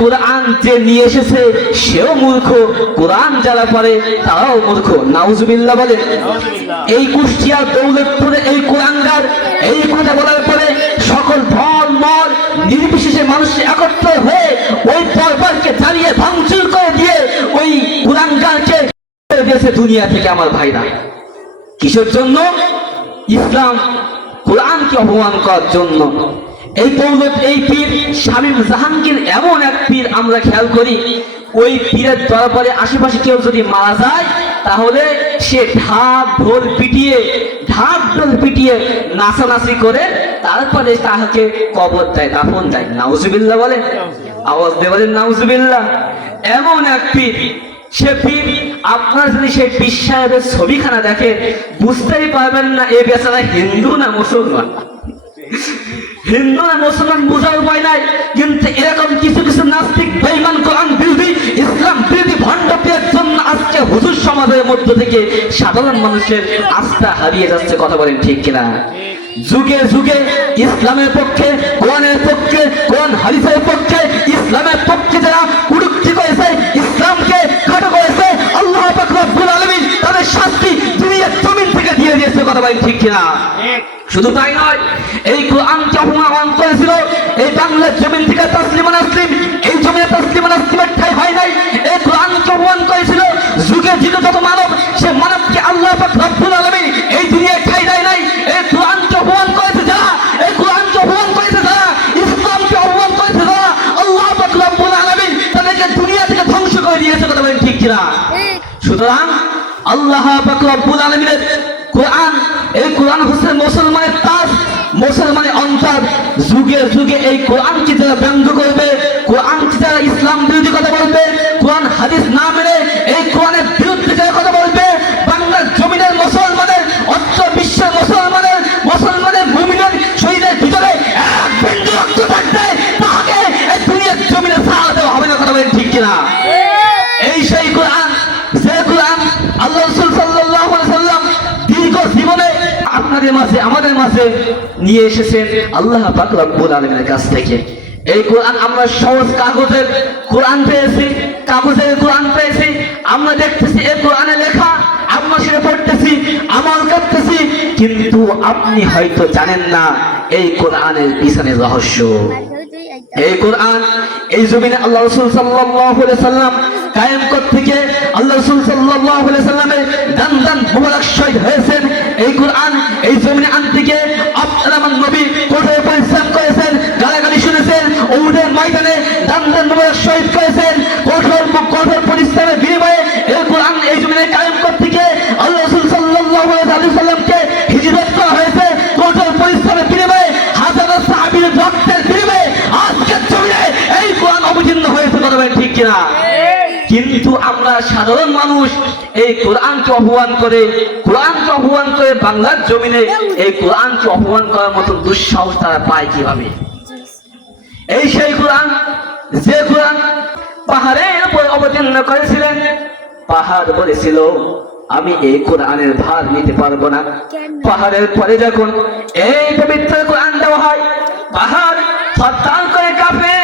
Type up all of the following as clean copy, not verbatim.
কোরআন যে নিয়ে এসেছে সেও মূর্খ, কোরআন যারা পড়ে তারাও মূর্খ। নাউজুবিল্লাহ বলেন। এই কুষ্টিয়া দৌলতপুরে এই কোরআনগার এই কথা বলার পরে সকল ধর্ম মত নির্বিশেষে মানুষ একত্র হয়ে ওই দরবারকে জ্বালিয়ে ভাঙচুর করে দিয়ে ওই কোরআনগারকে দিয়েছে দুনিয়া থেকে। আমার ভাইরা, কিসের জন্য? ইসলাম কোরআনকে অপমান করার জন্য। এই দৌলত, এই পীর শামীম জাহাঙ্গীর এমন এক পীর, আমরা খেয়াল করি ওই পীরের দরবারে আশেপাশে কেউ যদি মারা যায় তাহলে সে ঢাক ঢোল পিটিয়ে নাচানাচি করে তারপরে তাহাকে কবর দেয়, দাফন দেয়। নাউজুবিল্লাহ বলে, আওয়াজ দিয়ে বলেন নাউজুবিল্লাহ। এমন এক পীর, সে পীর আপনারা যদি সেই পীর সাহেবের ছবিখানা দেখে বুঝতেই পারবেন না এ বেচারা হিন্দু না মুসলমান। হিন্দু না মুসলমান বোঝার উপায় নাই, কিন্তু এরকম কিছু কিছু নাস্তিক বেঈমান কোরআন বিরোধী ইসলাম বিরোধী ভণ্ড পীরের জন্য আজকে হুজুর সমাজের মধ্য থেকে সাধারণ মানুষের আস্থা হারিয়ে যাচ্ছে। কথা বলেন ঠিক কিনা? যুগে যুগে ইসলামের পক্ষে, কোরআনের পক্ষে, কোরআন হাদিসের পক্ষে, ইসলামের পক্ষে যারা কুরুক্তি করেছে, ইসলামকে খাটো করেছে, আল্লাহ পাক রব্বুল আলামিন তাদের শাস্তি দুনিয়ার জমিন থেকে দিয়ে দিয়েছে। কথা বলেন ঠিক কিনা? শুধু তাই নয়, এই কোরআনকে অপমান করেছিল এই বাংলার জমিন থেকে তাসলিমা নাসরিন। এই জমিনে তাসলিমা নাসরিনের ঠাঁই হয় নাই। এই কোরআনকে অপমান করেছিল যুগে যুগে যত মানব, সে মানবকে আল্লাহ পাক রব্বুল আলামিন এই দুনিয়ায় ঠাঁই দেয় নাই। এই কোরআনকে অপমান করেছে যারা, এই কোরআনকে অপমান করেছে যারা, ইসলামকে অপমান করেছে যারা, আল্লাহ পাক রব্বুল আলামিন তাদেরকে দুনিয়া থেকে ধ্বংস করে দিয়েছে। কথা বলেন ঠিক কিনা? সুতরাং আল্লাহ পাক রব্বুল আলামিনের কোরআন, এই কোরআন হচ্ছে মুসলমানের তাজ, মুসলমানের অন্তর। যুগে যুগে এই কোরআনকে যারা ব্যঙ্গ করবে, কোরআনকে যারা ইসলাম বিরোধী কথা বলবে, কোরআন হাদিস না মেনে এই কোরআনের বিরুদ্ধে যারা কথা বলবে, বাংলার জমিনের মুসলমানের, অত্র বিশ্বের মুসলমানের মুমিনের শরীরের ভিতরে এক বিন্দু রক্ত থাকবে, তাকে এই দুনিয়ার জমিনে ছাড়া দেওয়া হবে না। কথা বলেন ঠিক কিনা? এই সেই কোরআন, যে কোরআন আল্লাহ রাসূল সাল্লাল্লাহু আলাইহি ওয়াসাল্লাম দীর্ঘ জীবনে আপনাদের মাঝে, আমাদের মাঝে নিয়ে এসেছেন আল্লাহ পাক রব্বুল আলামিনের কাছ থেকে। এই কোরআন আমরা সহজ কাগজের কোরআন পেয়েছি, কাগজের কোরআন পেয়েছি। আমরা দেখতেছি এই কোরআনে লেখা, আমরা সেটা পড়তেছি, আমল করতেছি, কিন্তু আপনি হয়তো জানেন না এই কোরআনের পিছনে রহস্য। এই কোরআন এই জমিনে আল্লাহ রাসূল সাল্লাল্লাহু আলাইহি সাল্লাম কায়েম করতে গিয়ে আল্লাহ রাসূল সাল্লাল্লাহু আলাইহি সাল্লামের দান দান মুবারক শহীদ হয়েছেন। এই কোরআন এই জমিনে আনতে গিয়ে আপনারা আমার নবী কঠোর পরিশ্রম করেছেন, গালাগালি শুনেছেন, উহুদের ময়দানে দান দান মুবারক শহীদ করেছেন। কঠোর পরিশ্রমের বিনিময়ে এই কোরআন এই জমিনে কায়েম করতে গিয়ে আল্লাহ রাসূল সাল্লাল্লাহু আলাইহি সাল্লামকে হিজরত করা হয়েছে। কঠোর পরিশ্রমের বিনিময়ে হাজারো সাহাবীর রক্তের বিনিময়ে আজকের জমিনে এই কোরআন অবতীর্ণ হয়েছে। কথা বলেন ঠিক কিনা? কিন্তু আমরা সাধারণ মানুষ এই কোরআনকে অপমান করে, বাংলার জমিনে এই কোরআনকে অপমান করার মতো দুঃসাহস তারা পায় কিভাবে? এই সেই কোরআন, যে কোরআন পাহাড়ের উপর অবতীর্ণ করেছিলেন। পাহাড় বলেছিল আমি এই কোরআনের ভার নিতে পারবো না। পাহাড়ের পরে যখন এই পবিত্র কোরআন দেওয়া হয়, পাহাড় থরথর করে কাঁপে,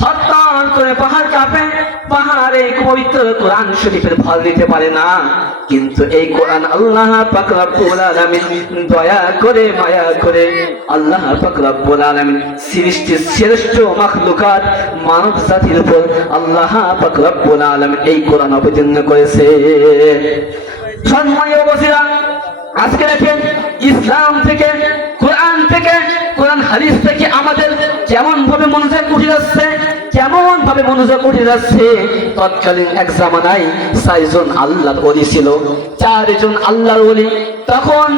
থরথর করে পাহাড় কাঁপে। পাহাড় এই পবিত্র কোরআন শরীফের ফল দিতে পারে না, কিন্তু এই কোরআন আল্লাহ পাক রব্বুল আলামিন দয়া করে, মায়া করে, আল্লাহ পাক রব্বুল আলামিন সৃষ্টির শ্রেষ্ঠ মাখলুকাত মানব জাতির উপর আল্লাহ পাক রব্বুল আলামিন এই কোরআন অবতীর্ণ করেছে। সম্মানীয় বসিরা, আজকে দেখেন ইসলাম থেকে, কোরআন থেকে, কোরআন হাদিস থেকে আমাদের কেমন ভাবে মনোযোগ উঠে যাচ্ছে, কেমন ভাবে মনোযোগ উঠে যাচ্ছে। তৎকালীন এক জামানায় 4 জন আল্লাহর ওলি ছিল, 4 জন আল্লাহর ওলি। তখন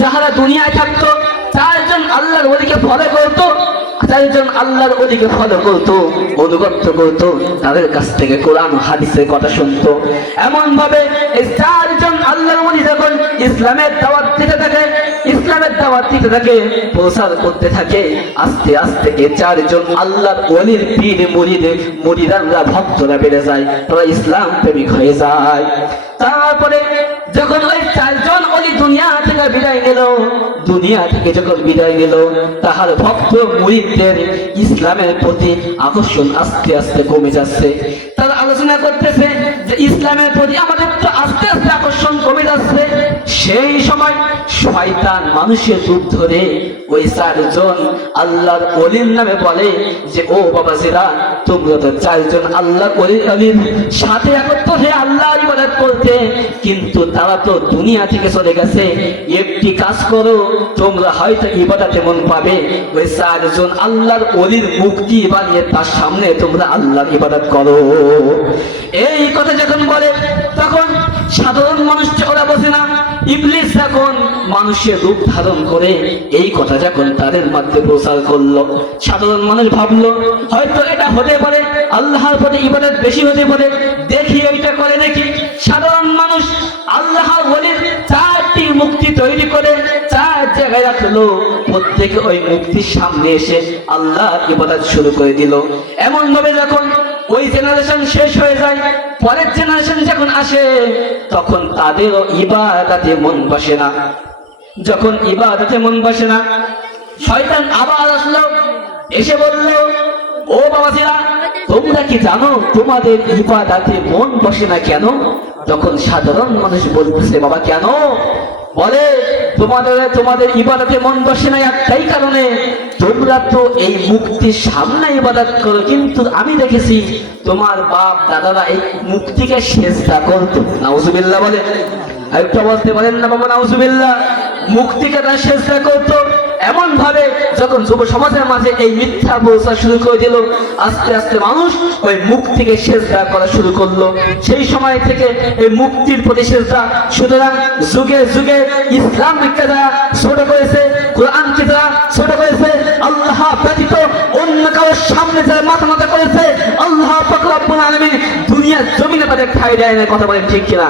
যাহারা দুনিয়ায় থাকতো 4 জন আল্লাহর ওলিকে ফলো করতো, 4 জন আল্লাহর ওলিকে ফলো করতো, অনুগত করতো, তাদের কাছ থেকে কোরআন ও হাদিসের কথা শুনতো। এমন ভাবে এই 4 জন আল্লাহর ওলি যখন ইসলামের দাওয়াত দিতে থাকে, প্রচার করতে থাকে, আস্তে আস্তে এই 4 জন আল্লাহর ওলির পীর মুরিদরা ভক্তরা বেড়ে যায়, তারা ইসলাম প্রেমিক হয়ে যায়। তারপরে যখন ওই 4 জন ওলি দুনিয়া থেকে বিদায় নিল, দুনিয়া থেকে যখন বিদায় নিল, তাহার ভক্ত মুরিদদের ইসলামের প্রতি আকর্ষণ আস্তে আস্তে কমে যাচ্ছে। তারা আলোচনা করতেছে যে ইসলামের প্রতি আমাদের তো আস্তে আস্তে আকর্ষণ কমে যাচ্ছে। সেই সময় শয়তান মানুষের রূপ ধরে ওই চারজন আল্লাহর ওলির নামে বলে যে ও বাবাজিরা, তোমরা তো চারজন আল্লাহ ওলির সাথে একত্র হয়ে আল্লাহর ইবাদত করতে, কিন্তু তারা তো দুনিয়া থেকে চলে গেছে। একটি কাজ করো, তোমরা হয়তো ইবাদতে মন পাবে, ওই চারজন আল্লাহর ওলির মুক্তি বানিয়ে তার সামনে তোমরা আল্লাহর ইবাদত করো। এই কথা যখন বলে তখন সাধারণ মানুষ ওরা বোঝে না। ইবলিস যখন মানুষের রূপ ধারণ করে এই কথা যখন তাদের মধ্যে প্রচার করলো, সাধারণ মানুষ ভাবলো হয়তো এটা হতে পারে আল্লাহর প্রতি ইবাদত বেশি হতে পারে, দেখি এইটা করে নাকি। সাধারণ মানুষ আল্লাহর ওলির চারটি মুক্তি তৈরি করে চার জায়গায় রাখলো, প্রত্যেকে ওই মুক্তির সামনে এসে আল্লাহর ইবাদত শুরু করে দিল। এমন ভাবে যখন ওই জেনারেশন শেষ হয়ে যায়, পরের জেনারেশন যখন আসে তখন তাদেরও ইবাদতে মন বসে না। যখন ইবাদতে মন বসে না, শয়তান আবার আসলো, এসে বলল ও বাবাজিরা, তোমরা কি জানো তোমাদের ইবাদতে মন বসে না কেন? তখন সাধারণ মানুষ বলতেছে বাবা কেন? বলে তোমাদের ইবাদতে মন বসে না একটাই কারণে, তোমরা তো এই মুক্তির সামনে ইবাদত করো, কিন্তু আমি দেখেছি তোমার বাপ দাদারা এই মুক্তিকে সেজদা করতো। নাউজুবিল্লাহ বলে, একটু বলতে পারেন না বাবা নাউজুবিল্লাহ? মুক্তিকে তারা সেজদা করতো। এমন ভাবে যখন যুব সমাজের মাঝে এই মিথ্যা প্রচার শুরু করে দিল, আস্তে আস্তে মানুষ ওই মুক্তিকে সেজদা করা শুরু করলো। সেই সময় থেকে এই মুক্তির প্রতি সেজদা। সুতরাং যুগে যুগে ইসলামকে যারা ছোট করেছে, কোরআনকে যারা ছোট করেছে, আল্লাহ ব্যতীত অন্য কারোর সামনে যারা মাথা নত করেছে, আল্লাহ পাক রব্বুল আলামিন দুনিয়ার জমিনে তাদের ঠাঁই দেয় না। কথা বলেন ঠিক কিনা?